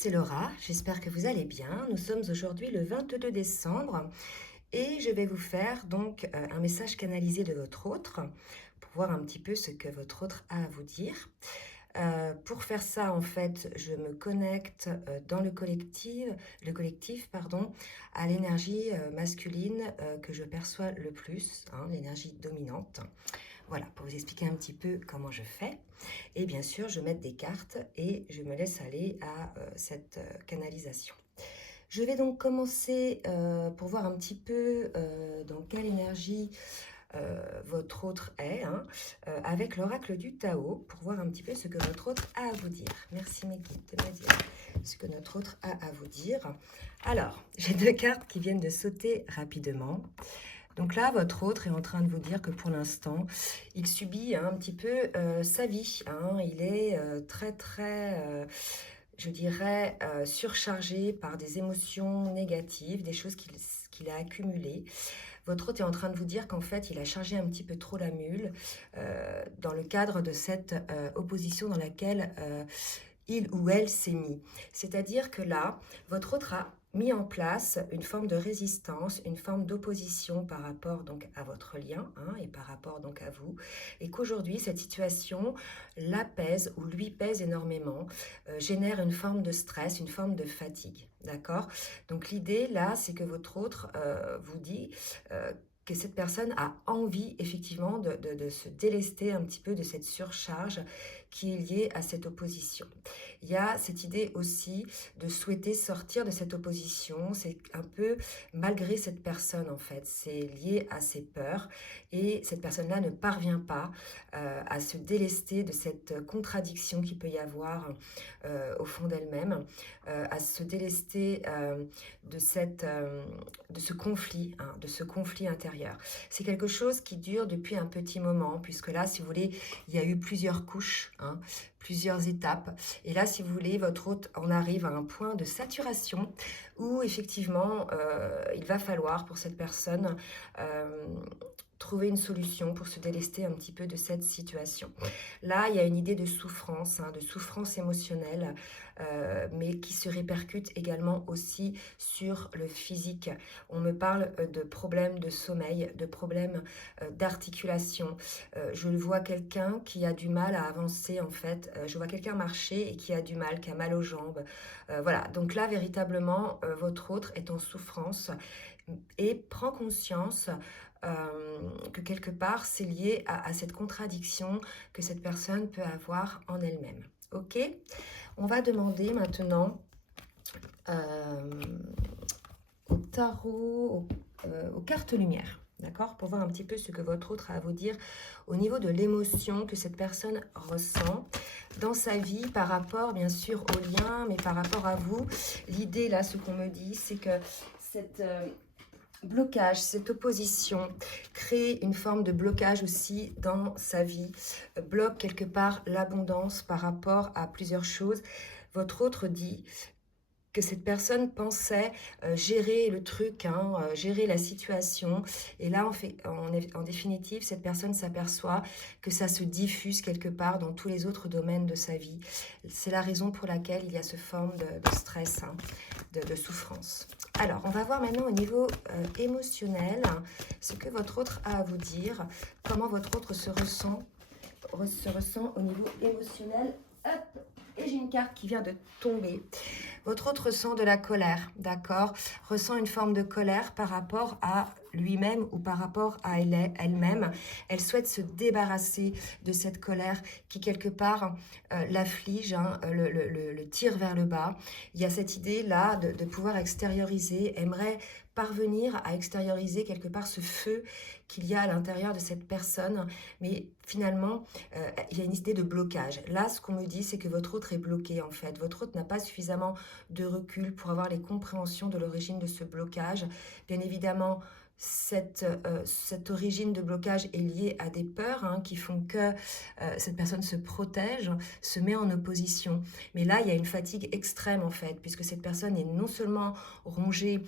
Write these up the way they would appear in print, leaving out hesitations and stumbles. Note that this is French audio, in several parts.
c'est Laura, j'espère que vous allez bien. Nous sommes aujourd'hui le 22 décembre et je vais vous faire donc un message canalisé de votre autre pour voir un petit peu ce que votre autre a à vous dire. Pour faire ça, en fait, je me connecte dans le collectif, pardon, à l'énergie masculine que je perçois le plus, hein, l'énergie dominante. Voilà, pour vous expliquer un petit peu comment je fais. Et bien sûr, je mets des cartes et je me laisse aller à cette canalisation. Je vais donc commencer pour voir un petit peu dans quelle énergie votre autre est, hein, avec l'oracle du Tao, pour voir un petit peu ce que votre autre a à vous dire. Merci mes guides de me dire ce que notre autre a à vous dire. Alors, j'ai deux cartes qui viennent de sauter rapidement. Donc là, votre autre est en train de vous dire que pour l'instant, il subit un petit peu sa vie, hein. Il est je dirais, surchargé par des émotions négatives, des choses qu'il a accumulées. Votre autre est en train de vous dire qu'en fait, il a chargé un petit peu trop la mule dans le cadre de cette opposition dans laquelle il ou elle s'est mis. C'est-à-dire que là, votre autre a mis en place une forme de résistance, une forme d'opposition par rapport donc à votre lien, hein, et par rapport donc à vous, et qu'aujourd'hui cette situation l'apaise ou lui pèse énormément, génère une forme de stress, une forme de fatigue, d'accord? Donc l'idée là, c'est que votre autre vous dit que cette personne a envie effectivement de se délester un petit peu de cette surcharge qui est liée à cette opposition. Il y a cette idée aussi de souhaiter sortir de cette opposition, c'est un peu malgré cette personne en fait, c'est lié à ses peurs et cette personne-là ne parvient pas à se délester de cette contradiction qu'il peut y avoir au fond d'elle-même, à se délester de ce conflit, hein, de ce conflit intérieur. C'est quelque chose qui dure depuis un petit moment, puisque là, si vous voulez, il y a eu plusieurs couches, hein, plusieurs étapes. Et là, si vous voulez, votre hôte en arrive à un point de saturation où effectivement, il va falloir pour cette personne trouver une solution pour se délester un petit peu de cette situation. Là, il y a une idée de souffrance, hein, de souffrance émotionnelle, mais qui se répercute également aussi sur le physique. On me parle de problèmes de sommeil, de problèmes d'articulation. Je vois quelqu'un qui a du mal à avancer en fait. Je vois quelqu'un marcher et qui a du mal, qui a mal aux jambes. Voilà, donc là, véritablement, votre autre est en souffrance et prend conscience que quelque part, c'est lié à cette contradiction que cette personne peut avoir en elle-même. Ok? On va demander maintenant euh, au tarot, aux cartes lumière, d'accord? Pour voir un petit peu ce que votre autre a à vous dire au niveau de l'émotion que cette personne ressent dans sa vie par rapport, bien sûr, au lien, mais par rapport à vous. L'idée, là, ce qu'on me dit, c'est que cette blocage, cette opposition crée une forme de blocage aussi dans sa vie, bloque quelque part l'abondance par rapport à plusieurs choses. Votre autre dit que cette personne pensait gérer le truc, hein, gérer la situation. Et là, en définitive, cette personne s'aperçoit que ça se diffuse quelque part dans tous les autres domaines de sa vie. C'est la raison pour laquelle il y a ce forme de stress, hein, de souffrance. Alors, on va voir maintenant au niveau émotionnel ce que votre autre a à vous dire, comment votre autre se ressent au niveau émotionnel. Hop, et j'ai une carte qui vient de tomber. Votre autre ressent de la colère, d'accord? Ressent une forme de colère par rapport à lui-même ou par rapport à elle-même. Elle souhaite se débarrasser de cette colère qui, quelque part, l'afflige, hein, le tire vers le bas. Il y a cette idée-là de pouvoir extérioriser, aimerait parvenir à extérioriser quelque part ce feu qu'il y a à l'intérieur de cette personne, mais finalement, il y a une idée de blocage. Là, ce qu'on me dit, c'est que votre autre est bloqué, en fait. Votre autre n'a pas suffisamment de recul pour avoir les compréhensions de l'origine de ce blocage. Bien évidemment, cette origine de blocage est liée à des peurs, hein, qui font que cette personne se protège, se met en opposition. Mais là, il y a une fatigue extrême en fait, puisque cette personne est non seulement rongée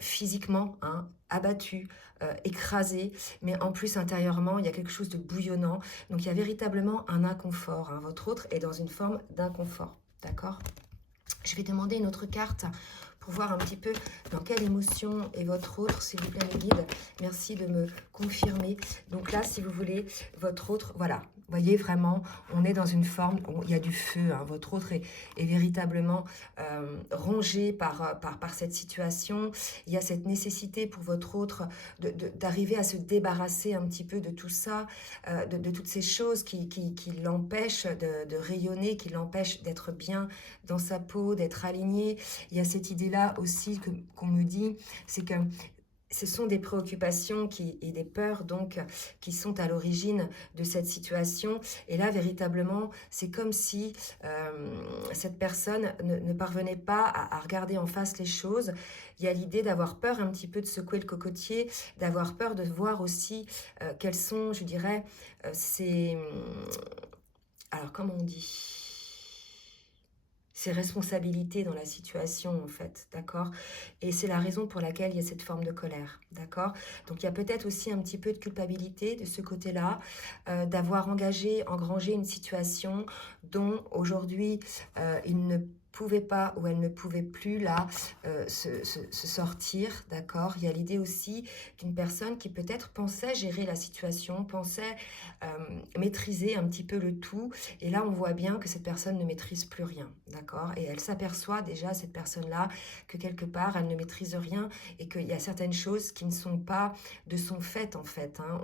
physiquement, hein, abattue, écrasée, mais en plus intérieurement, il y a quelque chose de bouillonnant. Donc il y a véritablement un inconfort, hein. Votre autre est dans une forme d'inconfort, d'accord ? Je vais demander une autre carte pour voir un petit peu dans quelle émotion est votre autre, s'il vous plaît, mes guides. Merci de me confirmer. Donc là, si vous voulez, votre autre, voilà. Vous voyez, vraiment, on est dans une forme où il y a du feu. Hein. Votre autre est véritablement rongé par cette situation. Il y a cette nécessité pour votre autre d'arriver à se débarrasser un petit peu de tout ça, de toutes ces choses qui l'empêchent de rayonner, qui l'empêchent d'être bien dans sa peau, d'être aligné. Il y a cette idée-là aussi qu'on me dit, c'est que ce sont des préoccupations et des peurs donc qui sont à l'origine de cette situation. Et là, véritablement, c'est comme si cette personne ne parvenait pas à regarder en face les choses. Il y a l'idée d'avoir peur un petit peu de secouer le cocotier, d'avoir peur de voir aussi quelles sont, je dirais, ces... Alors, comment on dit ? Ses responsabilités dans la situation, en fait, d'accord? Et c'est la raison pour laquelle il y a cette forme de colère, d'accord? Donc, il y a peut-être aussi un petit peu de culpabilité de ce côté-là, d'avoir engrangé une situation dont aujourd'hui, il ne pouvait pas ou elle ne pouvait plus là se sortir, d'accord? Il y a l'idée aussi d'une personne qui peut-être pensait gérer la situation, pensait maîtriser un petit peu le tout, et là on voit bien que cette personne ne maîtrise plus rien, d'accord? Et elle s'aperçoit déjà, cette personne-là, que quelque part elle ne maîtrise rien et qu'il y a certaines choses qui ne sont pas de son fait en fait, hein.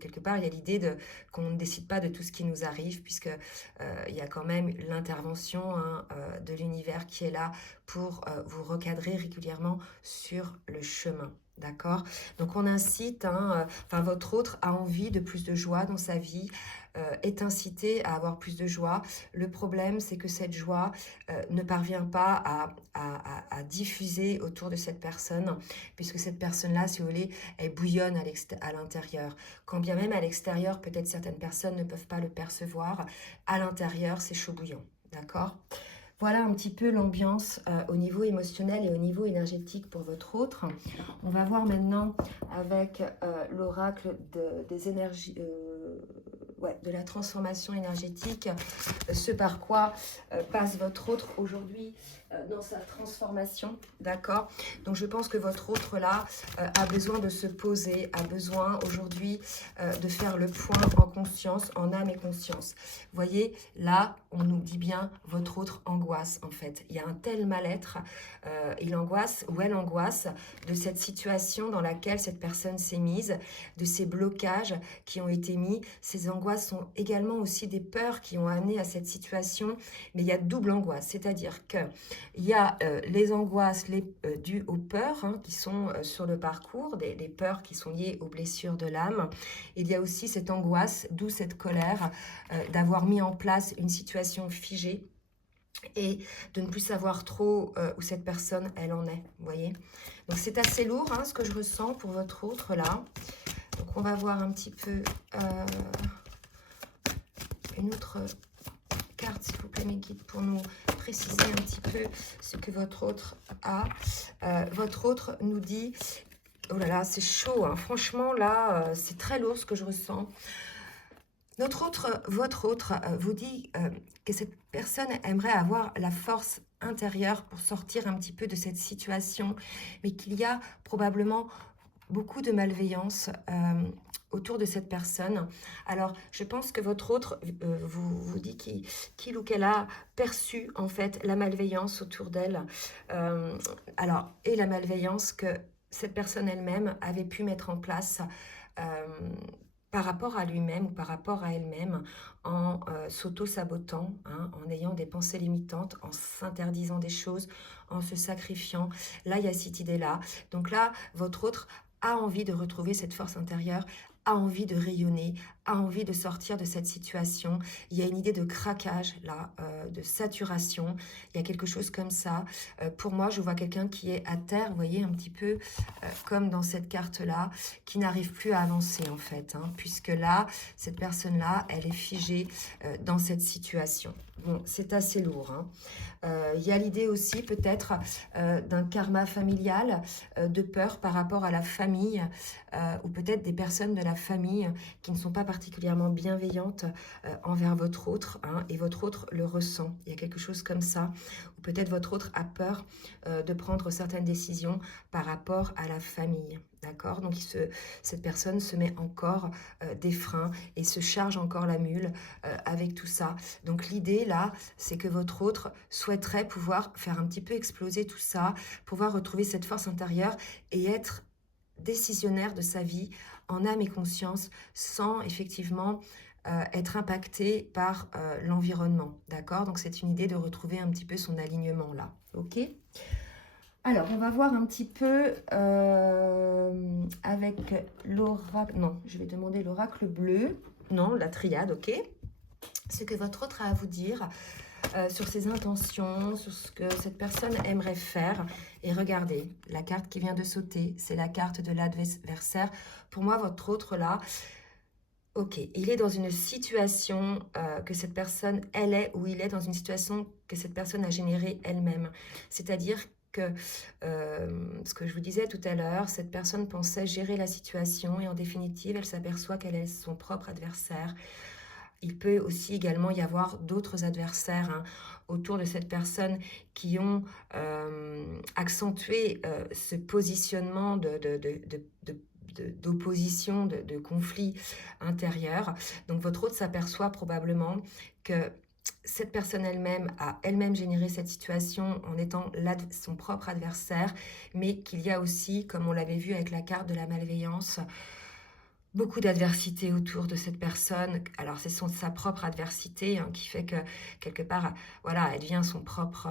Quelque part il y a l'idée qu'on ne décide pas de tout ce qui nous arrive, puisque il y a quand même l'intervention de l'univers qui est là pour vous recadrer régulièrement sur le chemin. D'accord? Donc on incite, votre autre a envie de plus de joie dans sa vie, est incité à avoir plus de joie. Le problème, c'est que cette joie ne parvient pas à diffuser autour de cette personne, puisque cette personne-là, si vous voulez, elle bouillonne à l'intérieur. Quand bien même à l'extérieur, peut-être certaines personnes ne peuvent pas le percevoir, à l'intérieur, c'est chaud bouillant. D'accord? Voilà un petit peu l'ambiance au niveau émotionnel et au niveau énergétique pour votre autre. On va voir maintenant avec l'oracle des énergies, de la transformation énergétique, ce par quoi passe votre autre aujourd'hui dans sa transformation, d'accord? Donc je pense que votre autre là a besoin de se poser, a besoin aujourd'hui de faire le point en conscience, en âme et conscience. Vous voyez, là, on nous dit bien, votre autre angoisse en fait. Il y a un tel mal-être, il angoisse ou elle angoisse de cette situation dans laquelle cette personne s'est mise, de ces blocages qui ont été mis. Ces angoisses sont également aussi des peurs qui ont amené à cette situation, mais il y a double angoisse, c'est-à-dire que il y a les angoisses dues aux peurs qui sont sur le parcours, les peurs qui sont liées aux blessures de l'âme. Il y a aussi cette angoisse, d'où cette colère, d'avoir mis en place une situation figée et de ne plus savoir trop où cette personne, elle en est, vous voyez. Donc c'est assez lourd ce que je ressens pour votre autre là. Donc on va voir un petit peu une autre carte, s'il vous plaît, mes guides, pour nous préciser un petit peu ce que votre autre a. Votre autre nous dit, oh là là, c'est chaud, franchement, là, c'est très lourd ce que je ressens. Votre autre vous dit que cette personne aimerait avoir la force intérieure pour sortir un petit peu de cette situation, mais qu'il y a probablement beaucoup de malveillance autour de cette personne. Alors, je pense que votre autre vous dit qu'il ou qu'elle a perçu, en fait, la malveillance autour d'elle. Et la malveillance que cette personne elle-même avait pu mettre en place par rapport à lui-même ou par rapport à elle-même, en s'auto-sabotant, en ayant des pensées limitantes, en s'interdisant des choses, en se sacrifiant. Là, il y a cette idée-là. Donc là, votre autre a envie de retrouver cette force intérieure, a envie de rayonner, a envie de sortir de cette situation. Il y a une idée de craquage, là, de saturation. Il y a quelque chose comme ça. Pour moi, je vois quelqu'un qui est à terre, vous voyez, un petit peu comme dans cette carte-là, qui n'arrive plus à avancer, en fait. Puisque là, cette personne-là, elle est figée dans cette situation. Bon, c'est assez lourd. Il y a l'idée aussi, peut-être, d'un karma familial, de peur par rapport à la famille, ou peut-être des personnes de la famille qui ne sont pas particulièrement bienveillante envers votre autre, hein, et votre autre le ressent. Il y a quelque chose comme ça, ou peut-être votre autre a peur de prendre certaines décisions par rapport à la famille. D'accord? Donc cette personne se met encore des freins et se charge encore la mule avec tout ça. Donc l'idée là, c'est que votre autre souhaiterait pouvoir faire un petit peu exploser tout ça, pouvoir retrouver cette force intérieure et être décisionnaire de sa vie en âme et conscience sans effectivement être impacté par l'environnement. D'accord? Donc c'est une idée de retrouver un petit peu son alignement là. Ok? Alors, on va voir un petit peu avec l'oracle. Non, je vais demander l'oracle bleu. Non, la triade, ok. Ce que votre autre a à vous dire sur ses intentions, sur ce que cette personne aimerait faire. Et regardez, la carte qui vient de sauter, c'est la carte de l'adversaire. Pour moi, votre autre là, ok, il est dans une situation que cette personne, elle est, ou il est dans une situation que cette personne a générée elle-même. C'est-à-dire que, ce que je vous disais tout à l'heure, cette personne pensait gérer la situation et en définitive, elle s'aperçoit qu'elle est son propre adversaire. Il peut aussi également y avoir d'autres adversaires hein, autour de cette personne qui ont accentué ce positionnement d'opposition, de conflit intérieur. Donc votre autre s'aperçoit probablement que cette personne elle-même a elle-même généré cette situation en étant son propre adversaire, mais qu'il y a aussi, comme on l'avait vu avec la carte de la malveillance, beaucoup d'adversité autour de cette personne. Alors c'est sa propre adversité hein, qui fait que quelque part, voilà, elle devient son propre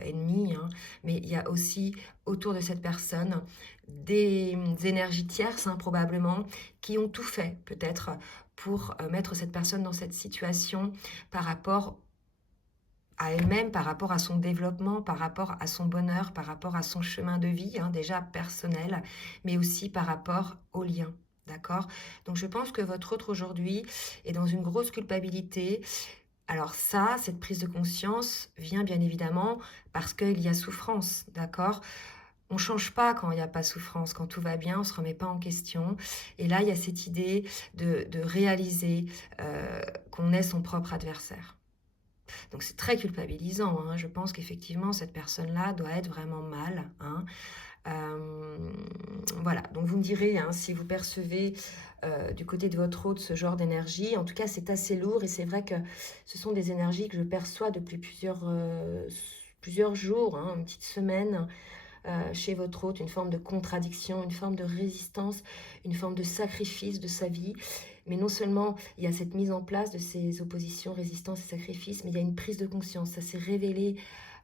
ennemi. Hein. Mais il y a aussi autour de cette personne des énergies tierces hein, probablement qui ont tout fait peut-être pour mettre cette personne dans cette situation par rapport à elle-même, par rapport à son développement, par rapport à son bonheur, par rapport à son chemin de vie, hein, déjà personnel, mais aussi par rapport aux liens. D'accord? Donc je pense que votre autre aujourd'hui est dans une grosse culpabilité. Alors ça, cette prise de conscience vient bien évidemment parce qu'il y a souffrance. D'accord? On ne change pas quand il n'y a pas souffrance, quand tout va bien, on ne se remet pas en question. Et là, il y a cette idée de réaliser qu'on est son propre adversaire. Donc c'est très culpabilisant, hein. Je pense qu'effectivement cette personne-là doit être vraiment mal, hein. Voilà, donc vous me direz hein, si vous percevez du côté de votre hôte ce genre d'énergie. En tout cas, c'est assez lourd et c'est vrai que ce sont des énergies que je perçois depuis plusieurs jours, hein, une petite semaine chez votre hôte, une forme de contradiction, une forme de résistance, une forme de sacrifice de sa vie. Mais non seulement il y a cette mise en place de ces oppositions, résistances et sacrifices, mais il y a une prise de conscience. Ça s'est révélé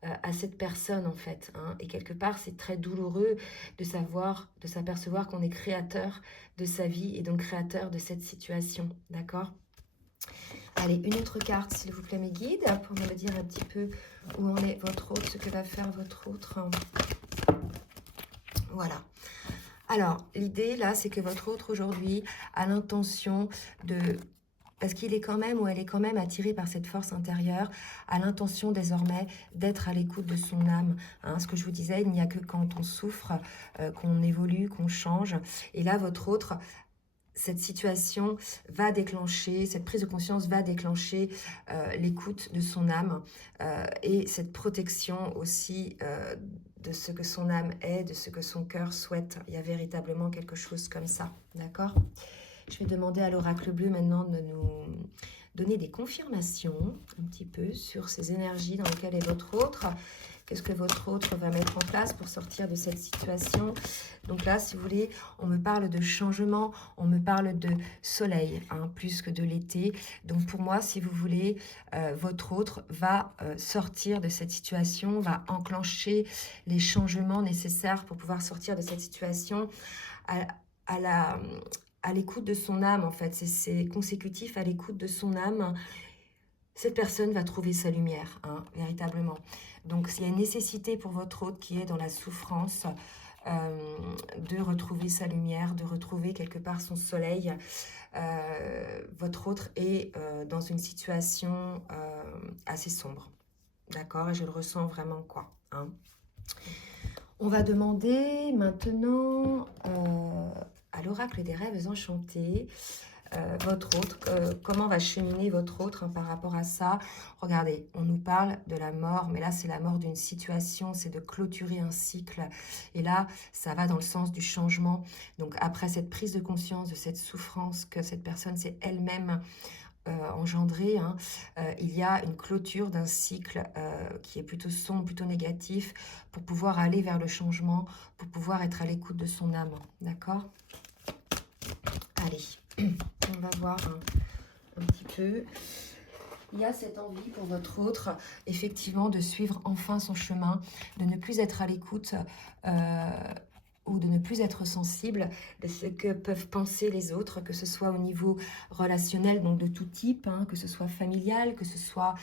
à cette personne en fait. Hein. Et quelque part, c'est très douloureux de s'apercevoir qu'on est créateur de sa vie et donc créateur de cette situation. D'accord ? Allez, une autre carte, s'il vous plaît, mes guides, pour me dire un petit peu où en est votre autre, ce que va faire votre autre. Voilà. Alors, l'idée, là, c'est que votre autre, aujourd'hui, a l'intention de... Parce qu'il est quand même, ou elle est quand même attirée par cette force intérieure, a l'intention désormais d'être à l'écoute de son âme. Hein, ce que je vous disais, il n'y a que quand on souffre, qu'on évolue, qu'on change. Et là, votre autre... Cette situation va déclencher, cette prise de conscience va déclencher l'écoute de son âme et cette protection aussi de ce que son âme est, de ce que son cœur souhaite. Il y a véritablement quelque chose comme ça, d'accord ? Je vais demander à l'oracle bleu maintenant de nous donner des confirmations un petit peu sur ces énergies dans lesquelles est votre autre. Qu'est-ce que votre autre va mettre en place pour sortir de cette situation? Donc là, si vous voulez, on me parle de changement, on me parle de soleil, hein, plus que de l'été. Donc pour moi, si vous voulez, votre autre va sortir de cette situation, va enclencher les changements nécessaires pour pouvoir sortir de cette situation à l'écoute de son âme, en fait. C'est consécutif à l'écoute de son âme. Cette personne va trouver sa lumière, hein, véritablement. Donc, s'il y a une nécessité pour votre hôte qui est dans la souffrance, de retrouver sa lumière, de retrouver quelque part son soleil, votre autre est dans une situation assez sombre. D'accord? Et je le ressens vraiment, quoi. Hein. On va demander maintenant à l'oracle des rêves enchantés, votre autre, comment va cheminer votre autre, hein, par rapport à ça. Regardez, on nous parle de la mort, mais là c'est la mort d'une situation, c'est de clôturer un cycle. Et là, ça va dans le sens du changement. Donc après cette prise de conscience de cette souffrance que cette personne s'est elle-même engendrée, hein, il y a une clôture d'un cycle qui est plutôt sombre, plutôt négatif, pour pouvoir aller vers le changement, pour pouvoir être à l'écoute de son âme. D'accord? Allez, on va voir un petit peu. Il y a cette envie pour votre autre, effectivement, de suivre enfin son chemin, de ne plus être à l'écoute ou de ne plus être sensible de ce que peuvent penser les autres, que ce soit au niveau relationnel, donc de tout type, hein, que ce soit familial, que ce soit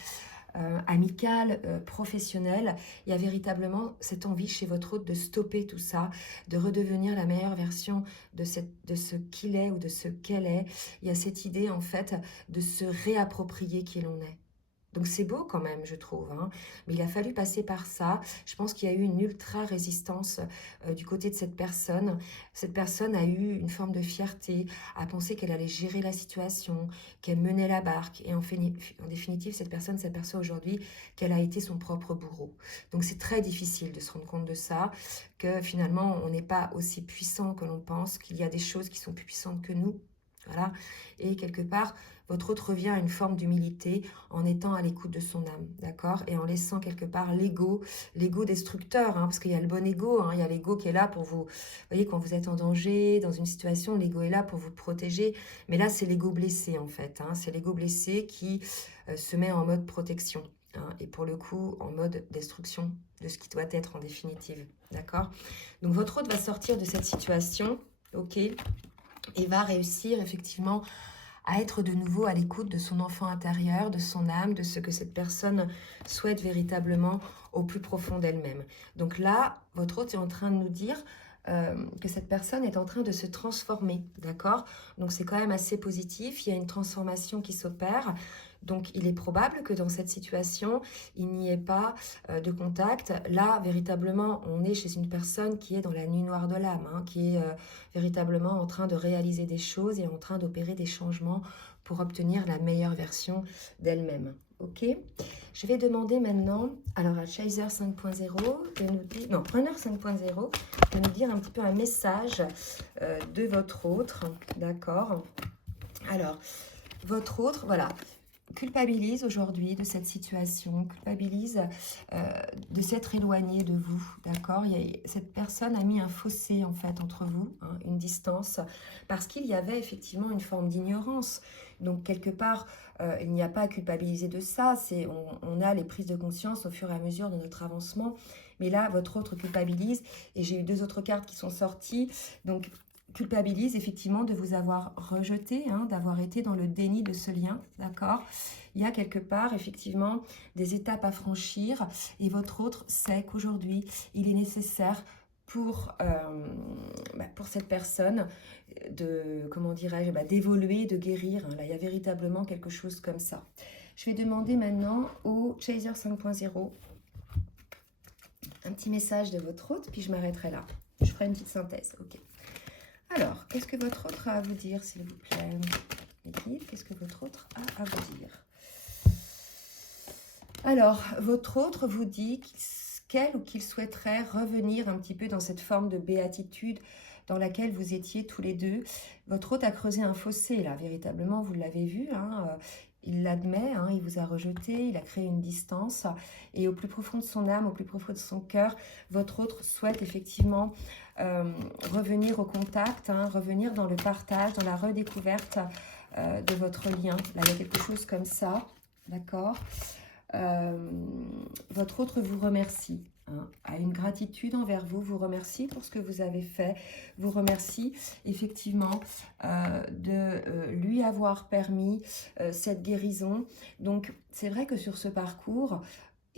amical, professionnel. Il y a véritablement cette envie chez votre hôte de stopper tout ça, de redevenir la meilleure version de ce qu'il est ou de ce qu'elle est. Il y a cette idée en fait de se réapproprier qui l'on est. Donc c'est beau quand même, je trouve, hein. Mais il a fallu passer par ça. Je pense qu'il y a eu une ultra résistance du côté de cette personne. Cette personne a eu une forme de fierté, a pensé qu'elle allait gérer la situation, qu'elle menait la barque. Et en définitive, cette personne s'aperçoit aujourd'hui qu'elle a été son propre bourreau. Donc c'est très difficile de se rendre compte de ça, que finalement on n'est pas aussi puissant que l'on pense, qu'il y a des choses qui sont plus puissantes que nous. Voilà. Et quelque part, votre autre revient à une forme d'humilité en étant à l'écoute de son âme, d'accord? Et en laissant quelque part l'ego destructeur, hein, parce qu'il y a le bon ego, hein, il y a l'ego qui est là pour vous. Vous voyez, quand vous êtes en danger, dans une situation, l'ego est là pour vous protéger. Mais là, c'est l'ego blessé, en fait, hein, c'est l'ego blessé qui se met en mode protection, hein, et pour le coup, en mode destruction de ce qui doit être en définitive, d'accord? Donc, votre autre va sortir de cette situation, ok? Et va réussir effectivement à être de nouveau à l'écoute de son enfant intérieur, de son âme, de ce que cette personne souhaite véritablement au plus profond d'elle-même. Donc là, votre hôte est en train de nous dire que cette personne est en train de se transformer, d'accord? Donc c'est quand même assez positif, il y a une transformation qui s'opère. Donc il est probable que dans cette situation, il n'y ait pas de contact. Là, véritablement, on est chez une personne qui est dans la nuit noire de l'âme, hein, qui est véritablement en train de réaliser des choses et en train d'opérer des changements pour obtenir la meilleure version d'elle-même. Ok? Je vais demander maintenant, alors à Chaser 5.0 de nous dire, non, Preneur 5.0 de nous dire un petit peu un message de votre autre, d'accord? Alors, votre autre, voilà, culpabilise aujourd'hui de cette situation, culpabilise de s'être éloigné de vous, d'accord? Cette personne a mis un fossé en fait entre vous, hein, une distance, parce qu'il y avait effectivement une forme d'ignorance. Donc quelque part, il n'y a pas à culpabiliser de ça, on a les prises de conscience au fur et à mesure de notre avancement, mais là, votre autre culpabilise, et j'ai eu 2 autres cartes qui sont sorties, donc culpabilise effectivement de vous avoir rejeté, hein, d'avoir été dans le déni de ce lien, d'accord? Il y a quelque part effectivement des étapes à franchir et votre autre sait qu'aujourd'hui il est nécessaire pour cette personne de, comment dirais-je, d'évoluer, de guérir, hein. Là il y a véritablement quelque chose comme ça. Je vais demander maintenant au Chaser 5.0 un petit message de votre hôte, puis je m'arrêterai là. Je ferai une petite synthèse, ok? Alors, qu'est-ce que votre autre a à vous dire, s'il vous plaît? L'équipe, qu'est-ce que votre autre a à vous dire? Alors, votre autre vous dit qu'elle ou qu'il souhaiterait revenir un petit peu dans cette forme de béatitude dans laquelle vous étiez tous les deux. Votre autre a creusé un fossé, là, véritablement, vous l'avez vu, hein, il l'admet, hein, il vous a rejeté, il a créé une distance. Et au plus profond de son âme, au plus profond de son cœur, votre autre souhaite effectivement revenir au contact, hein, revenir dans le partage, dans la redécouverte de votre lien. Là, il y a quelque chose comme ça, d'accord? Votre autre vous remercie, hein, a une gratitude envers vous, vous remercie pour ce que vous avez fait, vous remercie effectivement de lui avoir permis cette guérison. Donc c'est vrai que sur ce parcours,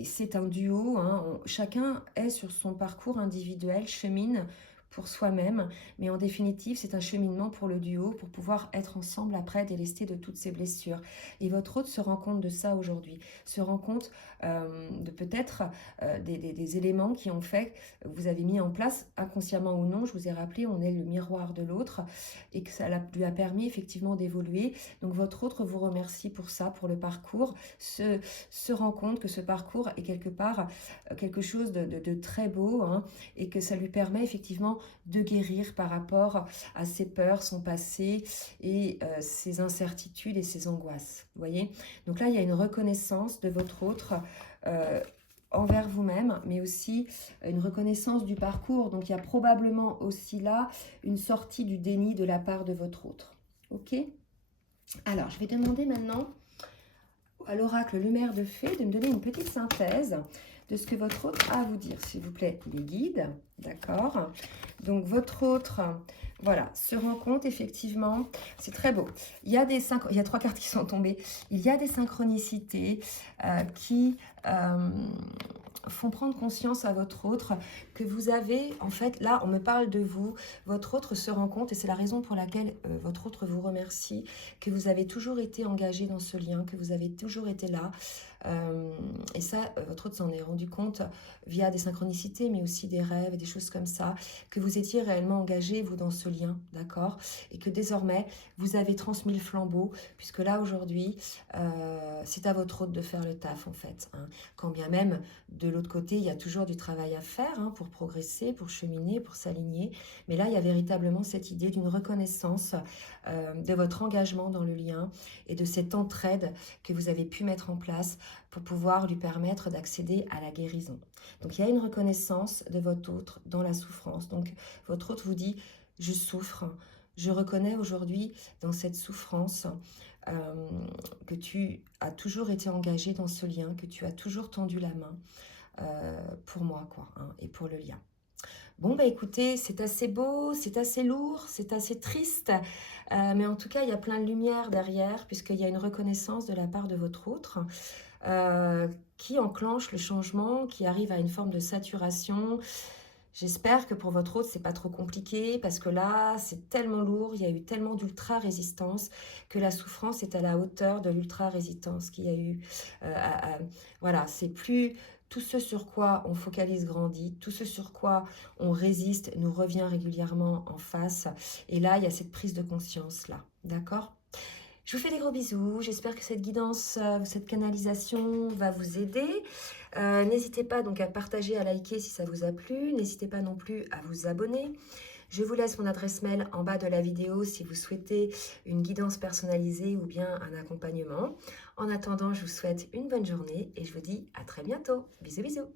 c'est un duo, hein, chacun est sur son parcours individuel, chemine pour soi-même, mais en définitive, c'est un cheminement pour le duo, pour pouvoir être ensemble après, délesté de toutes ces blessures. Et votre hôte se rend compte de ça aujourd'hui, se rend compte de peut-être des éléments qui ont fait que vous avez mis en place, inconsciemment ou non, je vous ai rappelé, on est le miroir de l'autre, et que ça lui a permis effectivement d'évoluer. Donc votre autre vous remercie pour ça, pour le parcours, se rend compte que ce parcours est quelque part quelque chose de très beau, hein, et que ça lui permet effectivement de guérir par rapport à ses peurs, son passé et ses incertitudes et ses angoisses. Vous voyez? Donc là, il y a une reconnaissance de votre autre envers vous-même, mais aussi une reconnaissance du parcours. Donc il y a probablement aussi là une sortie du déni de la part de votre autre. Ok? Alors, je vais demander maintenant à l'oracle Lumière de Fée de me donner une petite synthèse de ce que votre autre a à vous dire. S'il vous plaît, les guides, d'accord? Donc, votre autre, voilà, se rend compte, effectivement, c'est très beau. Il y a 3 cartes qui sont tombées. Il y a des synchronicités qui font prendre conscience à votre autre que vous avez, en fait, là, on me parle de vous, votre autre se rend compte, et c'est la raison pour laquelle votre autre vous remercie, que vous avez toujours été engagé dans ce lien, que vous avez toujours été là. Et ça, votre autre s'en est rendu compte via des synchronicités, mais aussi des rêves et des choses comme ça, que vous étiez réellement engagé, vous, dans ce lien, d'accord? Et que désormais, vous avez transmis le flambeau, puisque là, aujourd'hui, c'est à votre autre de faire le taf, en fait, hein. Quand bien même, de l'autre côté, il y a toujours du travail à faire, hein, pour progresser, pour cheminer, pour s'aligner. Mais là, il y a véritablement cette idée d'une reconnaissance de votre engagement dans le lien et de cette entraide que vous avez pu mettre en place pour pouvoir lui permettre d'accéder à la guérison. Donc, il y a une reconnaissance de votre autre dans la souffrance. Donc, votre autre vous dit, je souffre, je reconnais aujourd'hui dans cette souffrance que tu as toujours été engagé dans ce lien, que tu as toujours tendu la main pour moi, quoi, hein, et pour le lien. Bon, bah écoutez, c'est assez beau, c'est assez lourd, c'est assez triste, mais en tout cas, il y a plein de lumière derrière, puisqu'il y a une reconnaissance de la part de votre autre, qui enclenche le changement, qui arrive à une forme de saturation. J'espère que pour votre autre, c'est pas trop compliqué, parce que là, c'est tellement lourd, il y a eu tellement d'ultra-résistance, que la souffrance est à la hauteur de l'ultra-résistance qu'il y a eu. Voilà, c'est plus... Tout ce sur quoi on focalise grandit, tout ce sur quoi on résiste nous revient régulièrement en face. Et là, il y a cette prise de conscience-là, d'accord ? Je vous fais des gros bisous, j'espère que cette guidance, cette canalisation va vous aider. N'hésitez pas donc à partager, à liker si ça vous a plu. N'hésitez pas non plus à vous abonner. Je vous laisse mon adresse mail en bas de la vidéo si vous souhaitez une guidance personnalisée ou bien un accompagnement. En attendant, je vous souhaite une bonne journée et je vous dis à très bientôt. Bisous bisous.